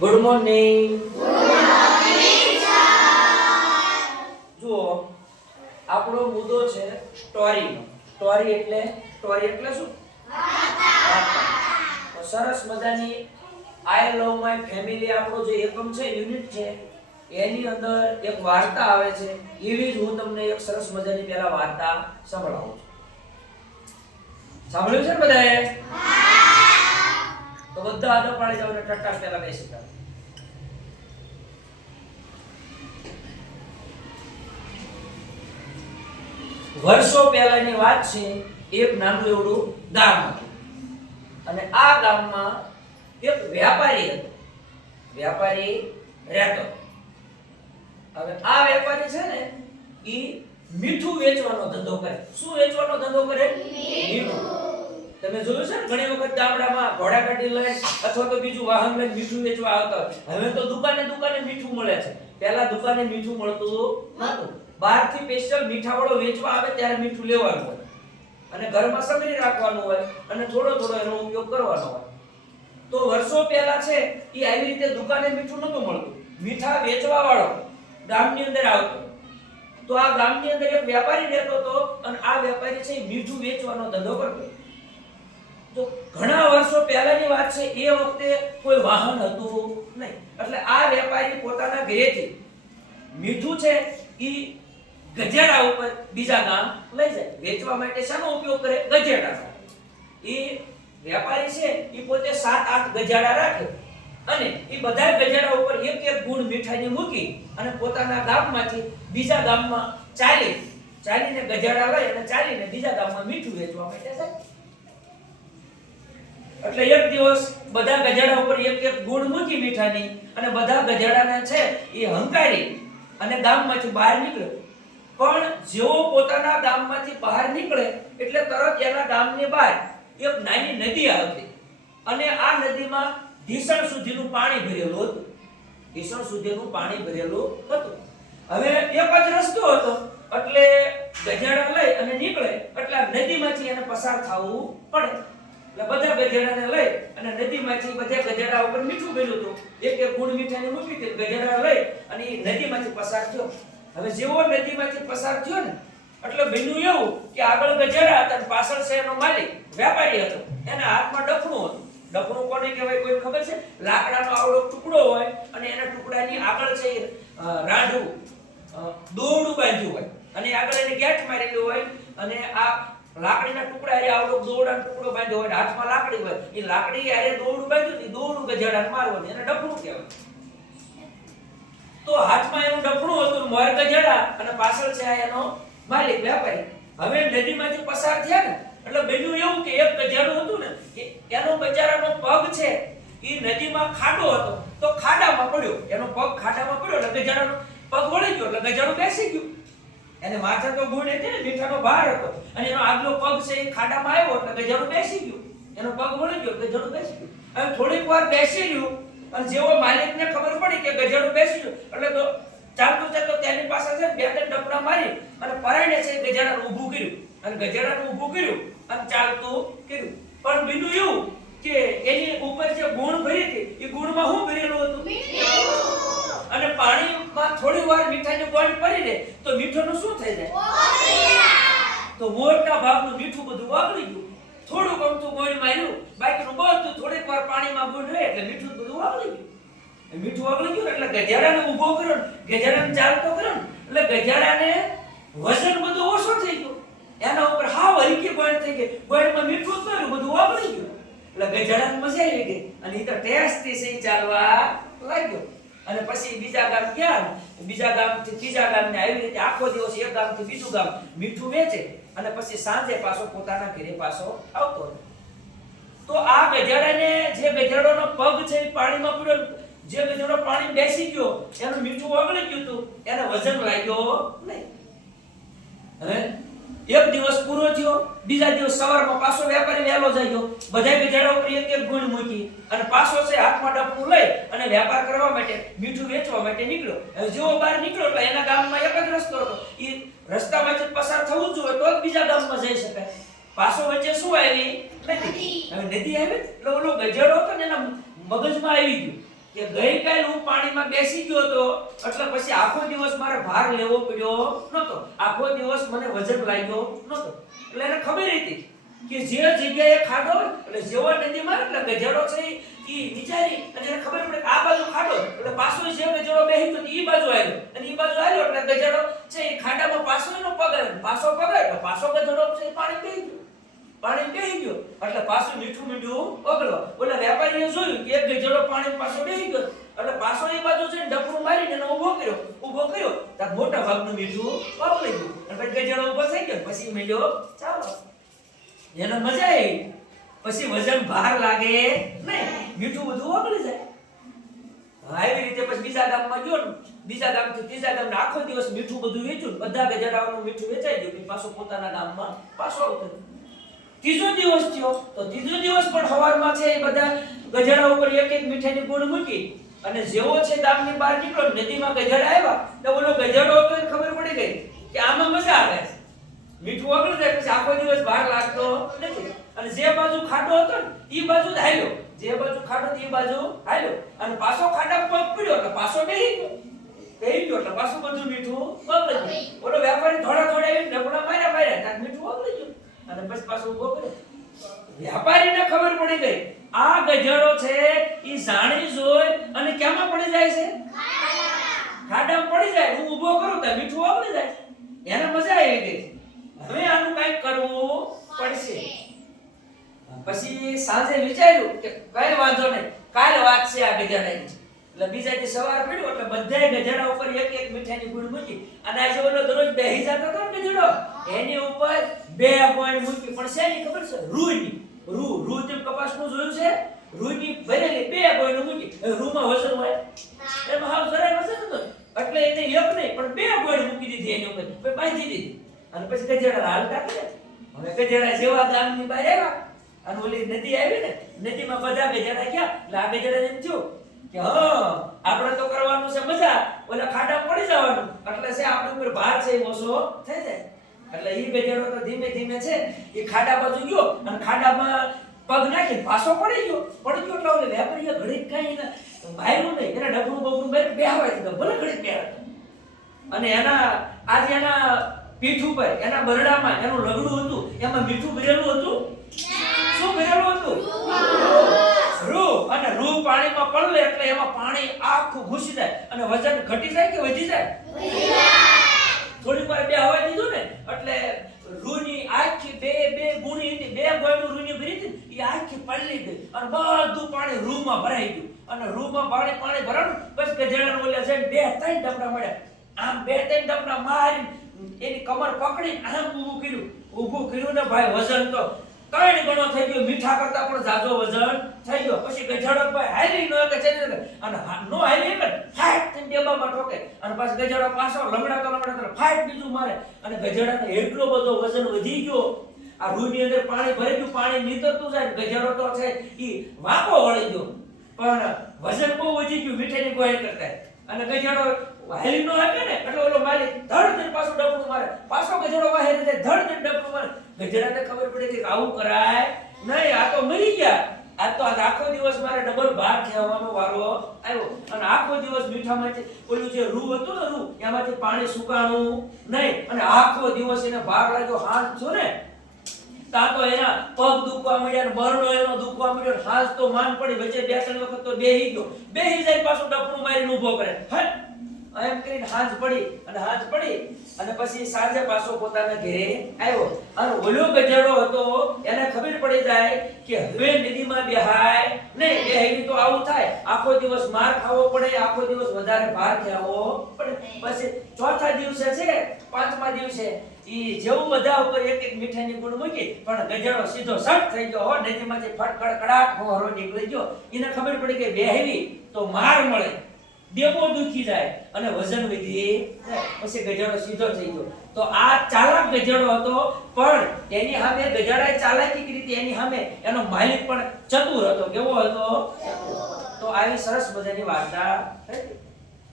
Good morning જુઓ, આપણો મુદ્દો છે સ્ટોરીનો સ્ટોરી એટલે સ્ટોરી એટલે શું? તો સરસ મજાની આઈ લવ માય ફેમિલી આપણો જે એકમ છે યુનિટ છે, એની અંદર એક વાર્તા આવે છે. એવી જ હું તમને એક સરસ મજાની પહેલા વાર્તા સંભળાવું છું. સાંભળ્યું છે બધાએ? તો બધા આદો પાડી જાવ ને ટટ્ટા પેલા બેસી જાવ વર્ષો પહેલાની વાત છે, એક નાનું એવડું ગામ હતું. અને આ ગામમાં એક વ્યાપારી હતો. વ્યાપારી રહેતો હવે આ વેપારી છે ને એ મીઠું વેચવાનો ધંધો કરે. શું વેચવાનો ધંધો કરે? મીઠું. તમે જોયું છે ને ઘણી વખત ગામડામાં ઘોડાગાડી લઈ અથવા તો બીજું વાહન લઈને મીઠું વેચવા આવતા હવે તો દુકાને દુકાને મીઠું મળે છે. પહેલા દુકાને મીઠું મળતું નહોતું બહારથી સ્પેશિયલ મીઠાવાળો વેચવા આવે ત્યારે મીઠું લેવાનું હોય. અને ઘરમાં સંગ્રહી રાખવાનું હોય અને થોડો થોડો એનો ઉપયોગ કરવાનો હોય. તો વર્ષો પહેલા છે એ આવી રીતે દુકાને મીઠું નહોતું મળતું. મીઠા વેચવા વાળો ગામની અંદર આવતો. તો આ ગામની અંદર એક વેપારી રહેતો હતો અને આ વેપારી છે એ મીઠું વેચવાનો ધંધો કરતો. તો ઘણા વર્ષો પહેલાની વાત છે, એ વખતે કોઈ વાહન હતું નહીં. એટલે આ વેપારી પોતાના ઘરેથી મીઠું છે એ ગજેડા ઉપર બીજા ગામ લઈ જાય. વેચવા માટે શાનો ઉપયોગ કરે? ગજેડા એ વેપારી છે એ પોતે સાત, આઠ ગજાડા રાખે. અને એ બધા ગજાડા ઉપર એક એક ગુણ મીઠાઈની મૂકી અને પોતાના ગામમાંથી બીજા ગામમાં ચાલી, ચાલીને ગજાડા લઈ અને ચાલીને બીજા ગામમાં મીઠું વેચવા માટે જાય. એટલે એક દિવસ બધા ગજાડા ઉપર એક એક ગુણ મૂકી મીઠાની અને બધા ગજાડાને છે એ હંકારી અને ગામમાંથી બહાર નીકળ્યો પણ જેવો પોતાના ગામમાંથી બહાર નીકળે એટલે તરત એના ગામની બહાર એક નાની નદી આવતી. અને આ નદીમાં ઢીસણ સુધીનું પાણી ભરેલું હતું. ઢીસણ સુધીનું પાણી ભરેલું હતું. હવે એક જ રસ્તો હતો, એટલે ગધેડા લઈ અને નીકળે એટલે નદીમાંથી એને પસાર થવું પડે. એટલે બધા ગધેડાને લઈ અને નદીમાંથી બધા ગધેડા ઉપર મીઠું ભર્યું હતું. એક એક ગુણ મીઠાની મૂકી હતી ગધેડા લઈ અને એ નદીમાંથી પસાર થયો. હવે જેવો નદીમાંથી પસાર થયો ને, એટલે બન્યું એવું કે આગળ ગજેડા હતા પાછળ છે એનો માલિક વ્યાપારી હતો. એના હાથમાં ડફણું હતું. ડફણું કોને કહેવાય કોઈ ખબર છે? લાકડાનો આવડો ટુકડો હોય અને એના ટુકડાની આગળ છે રાંઢવું દોરડું બાંધ્યું હોય. અને આગળ એને ગેટ મારેલું હોય અને આ લાકડીના ટુકડા એ આવડો દોરડાનો ટુકડો બાંધ્યો હોય હાથમાં લાકડી હોય એ લાકડી આરે દોરડું બાંધ્યું ને, દોરડું કે ગજેડાને મારવાનું એને ડફણું કહેવાય. તો હાથમાં એનું ડફણું હતું મોર ગજડા અને પાછળ છે એનો માલિક વેપારી. હવે નદીમાંથી પસાર થયા ને એટલે બન્યું એવું કે એક ગજેડું હતું ને એ- એનો બચારાનો પગ છે એ નદીમાં ખાડો હતો તો ખાડામાં પડ્યો. એનો પગ ખાડામાં પડ્યો એટલે ગજાડાનો પગ વળી ગયો એટલે ગજાડું બેસી ગયું. એને માથે તો ગુણ હતી ને મીઠાનો ભાર હતો. અને એનો આગલો પગ છે એ ખાડામાં આવ્યો એટલે ગજરું બેસી ગયું. એનો પગ વળી ગયો ગજરું બેસી ગયું. અને થોડીક વાર બેસી રહ્યું અને જેવો માલિકને ખબર પડી કે ગજરું બેસી ગયું એટલે તો ચાલતું ચાલતું તેની પાસે છે બે ત્રણ ડપડા મારી અને પરાણે છે એ ઊભું કર્યું. અને ગજરાને ઊભું કર્યું અને ચાલતું કર્યું. પણ બીજું એવું કે એની ઉપર જે ગુણ ભરી હતી એ ગુણમાં શું ભરેલું હતું? અને પાણીમાં થોડી વાર મીઠાઈનું ગોળ પડી રહે તો મીઠાનું શું થઈ જાય? તો મોટા ભાગનું મીઠું બધું ઓગળી ગયું. થોડુંક અમથું ગોળ માર્યું, બાકીનું બધું થોડીક વાર પાણીમાં ગોળ રહે એટલે મીઠું બધું ઓગળી ગયું. મીઠું ઓગળી ગયું એટલે ગજારાને ઊભો કર્યો ને ગજાડાને ચાલતો કર્યો એટલે ગજારાને વજન બધું ઓછો થઈ ગયો. એના ઉપર હાવ હલકી ગોળ થઈ ગઈ. ગોળમાં મીઠું કર્યું બધું ઓગળી ગયું. એટલે ગજારાને મજા આવી ગઈ. અને એ તો ટેસ્ટથી સહી ચાલવા લાગ્યો. અને પછી બીજા ગામ ને, બીજા ગામથી ત્રીજા ગામને આવી રીતે આખો દિવસ એક ગામથી બીજું ગામ મીઠું વેચે અને પછી સાંજે પાછો પોતાના ઘરે પાછો આવતો તો આ ગધેડાને જે ગધેડાનો પગ છે એ પાણીમાં પડ્યો જે ગધેડો પાણી બેસી ગયો એનું મીઠું ઓગળી ગયું હતું એને વજન લાગ્યો નહીં. હવે એક દિવસ પૂરો થયો બીજા દિવસ સવારમાં પાછો વેપારી વહેલો જાય ગયો. બધા બિચારા ઉપર એક એક ગુણ મૂકી અને પાછો છે હાથમાં ડપનું લઈ અને વેપાર કરવા માટે મીઠું વેચવા માટે નીકળ્યો. હવે જેવો બહાર નીકળ્યો એટલે એના ગામમાં એક જ રસ્તો હતો. એ રસ્તામાંથી પસાર થવું જ જોઈએ તો જ બીજા ગામમાં જઈ શકાય. પાછો વચ્ચે શું આવી? નદી. હવે નદી આવી? એટલે ઓલો ગજેડો હતો ને એના મગજમાં આવી ગયું. કે ગઈકાલ હું પાણીમાં બેસી ગયો હતો, એટલે પછી આખો દિવસ મારે ભાર લેવો પડ્યો નહોતો. આખો દિવસ મને વજન લાગ્યો નહોતો. એટલે એને ખબર હતી કે જે જગ્યાએ ખાડો એટલે જેવો નદીમાં એટલે ગધેડો છે એ વિચારી અને એને ખબર પડે આ બાજુ ખાડો એટલે પાછો જે ગધેડો બેહી તો એ બાજુ આવ્યો અને એ બાજુ આવ્યો એટલે ગધેડો છે એ ખાડામાં પાછો એનો પગડ પાછો પગડ પાછો ગધેડો છે પાણી બેહી ગયો. પાણી બેહી ગયો. એટલે પાછું મીઠું મીઠું ઓગળવા. ઓલા વેપારીએ જોયું કે એક ગધેડો પાણી પાછો બેહી ગયો. એટલે પાછો એ બાજુ છે ડબરું મારીને એને ઊભો કર્યો. ઊભો કર્યો. ત્યાં મોટા ભાગનું મીઠું ઓગળી ગયું. અને પછી ગધેડો ઊભો થઈ ગયો. પછી મેલ્યો, ચાલો. એને મજા આવી. પછી વજન ભાર લાગે નહીં. મીઠું બધું ઓગળી જાય. એવી રીતે પછી બીજા ગામમાં ગયો ને. બીજા ગામથી ત્રીજા ગામમાં આખો દિવસ મીઠું બધું વેચ્યું બધા ગજરાવાનું મીઠું વેચાઈ ગયું. પાછો પોતાના ગામમાં પાછો આવતો ત્રીજો દિવસ થયો, તો ત્રીજો દિવસ પણ હવારમાં છે એ બધા ગજાડા ઉપર એક એક મીઠાઈની ગુણ મૂકી અને જેવો છે ગામની બહાર નીકળ્યો, નદીમાં ગજડા આવ્યા, તો ઓલો ગજડો હતો ખબર પડી ગઈ કે આમાં મજા આવે છે. મીઠું ઓગળી જાય, પછી આખો દિવસ બહાર લાગતો નથી. અને જે બાજુ ખાડો હતો ને એ બાજુ જ હાલ્યો. જે બાજુ ખાડો એ બાજુ હાલ્યો. અને પાછો ખાડા પગ પડ્યો, એટલે પાછો બેહી ગયો. ગયો, એટલે પાછું બધું મીઠું ઓગળી ગયું. ઓલો વેપારી થોડા થોડા એવી ડબડા માર્યા માર્યા ત્યાં મીઠું ઓગળી ગયું. અને બસ પાછું ઊભો કર્યો વ્યાપારીને ખબર પડી ગઈ. આ ગધેડો છે એ જાણી જોઈ અને ક્યાંમાં પડી જાય છે? ખાડામાં પડી જાય. હું ઊભો કરું તો મીઠું આવડી જાય. એને મજા આવી ગઈ. હવે આનું કંઈક કરવું પડશે. પછી સાંજે વિચાર્યું કે કઈ વાંધો નહીં. કાલ વાત છે આ ગધેડાની. એટલે બીજા દી સવાર પડ્યો, એટલે બધાય ગધેડા ઉપર એક એક મીઠાની ગુણ મૂકી. અને આજે ઓલો દરરોજ બેહી જતો હતો ગધેડો? એની ઉપર બે પોઈન્ટ મૂકી. પણ શેની ખબર છે? રૂની. રૂ રૂ તેમ કપાસનું જોયું છે? રૂની ભરેલી બે પોઈન્ટ મૂકી. રૂમાં વસન હોય? એમાં હાવ જરાય વસન હતો એટલે એને એક નહીં, પણ બે પોઈન્ટ મૂકી દીધી એની ઉપર. પછી બાંધી દીધી. અને પછી ગધેડા હાલ કાઢી હવે ગધેડા જેવા ગામની બહાર આવ્યા. અને ઓલી નદી આવી ને, નદીમાં બધા ગધેડા ગયા. એટલે આ ગધેડા એમ થયું કે, હ, આપણે તો કરવાનું છે મજા, ઓલા ખાડા પડી જવાનું. એટલે છે આપણી ઉપર ભાર છે એ ઓછો થઈ જાય. એટલે ઈ ગધેડો તો ધીમે ધીમે છે એ ખાડા બાજુ ગયો અને ખાડામાં પગ નાખી, પાછો પડી ગયો. પડી ગયો એટલે ઓલે વેપારીએ ઘડીક કાઈ ના ભાઈનું નહીં. એના ડબરું બબરું બેર બેહવાય દીધો, ભલે ઘડીક બેહવા અને એના, આજે એના પીઠ ઉપર, એના બરડામાં એનું લગડું હતું, એમાં મીઠું ભરેલું હતું શું ભરેલું હતું રૂ અને રૂ પડલે એટલે એમાં પાણી આખું ઘૂસી જાય. અને વજન ઘટી જાય કે વધી જાય? થોડીક વાર બે હવા દીધું ને એટલે રૂની આખી બે બે ગુણી હતી બે ગોયનું રૂની ભરી હતી એ આખી પડલી ગઈ. અને બધું પાણી રૂમાં ભરાઈ ગયું. અને રૂમાં પાણી પાણી ભરાણું પછી ગધેડાને બોલ્યા છે બે ત્રણ ડબડા મળ્યા આમ બે ત્રણ ડબડા મારી એની કમર પકડી આમ ઊભું કર્યું. ઊભું કર્યું ને ભાઈ વજન તો ત્રણ ગણો થઈ ગયો, મીઠા કરતા પણ જાજો વજન થઈ ગયો. પછી ગજાડો ભાઈ હાલી ન કે છે અને નો હાલી એટલે ફાઈટ થઈને ડબ્બામાં ઠોકે. અને પાછો ગધેડો પાછો લમડા તમે ફાઈટ બીજું મારે. અને ગધેડાને એટલો બધો વજન વધી ગયો. આ રૂની અંદર પાણી ભરી ગયું, પાણી નીતરતું જાય ને ગધેડો તો છે ઈ વાંકો વળી ગયો. પણ વજન બહુ વધી ગયું મીઠાની કોઈ કરતા. અને ગજાડો હાલી નો હકે ને, એટલે ઓલો મારી ધડ પાછો ડબલું મારે. પાછો ગજાડો વાહે ધડ ધડ ડબલું મારે. ગધેડાને ખબર પડે કે આવું કરાય? નહીં, આ તો મરી ગયા. આ તો આખો દિવસ મારે ડબલ ભાર ખેવાનો વારો આવ્યો. અને આખો દિવસ મીઠામાંથી ઓલું જે રૂ હતું ને રૂ, એમાંથી પાણી સુકાણું. નહીં, અને આખો દિવસ એને ભાર લાગ્યો હાથ છો ને. તા તો એના પગ દુખવા મળ્યા ને બરડો એનો દુખવા મળ્યો હાથ તો માન પડી, વચ્ચે બે ત્રણ વખત તો બેહી ગયો. બેહી જાય પાછું ડપણું મારીને ઊભો કરે. હટ એમ કરીને હાથ પડી અને હાથ પડી અને પછી સાંજે પાછો પોતાના ઘરે આવ્યો. અને ઓલો ગજેડો હતો, એને ખબર પડી જાય કે હવે નદીમાં બેહાય નહીં બેહાય તો આવું થાય. આખો દિવસ માર ખાવો પડે, આખો દિવસ વધારે ભાર ખાવો પડે. પછી ચોથા દિવસે છે, પાંચમા દિવસે, ઈ જેવું બધા ઉપર એક એક મીઠાઈની ગુણ મૂકી, પણ ગધેડો સીધો સટ થઈ ગયો હો, નદીમાંથી ફટકડ કડાટ હોરો નીકળી ગયો. એને ખબર પડી કે બેહવી તો માર મળે. દેવો દુખી જાય અને વજન વધી પછી ગજાડો સીધો થઈ ગયો. તો આ ચાલાક ગજાડો હતો, પણ એની સામે ગજાડાએ ચાલાકી કરી હતી. એની સામે એનો માલિક પણ ચતુર હતો. કેવો હતો? તો આવી સરસ મજાની વાર્તા થઈ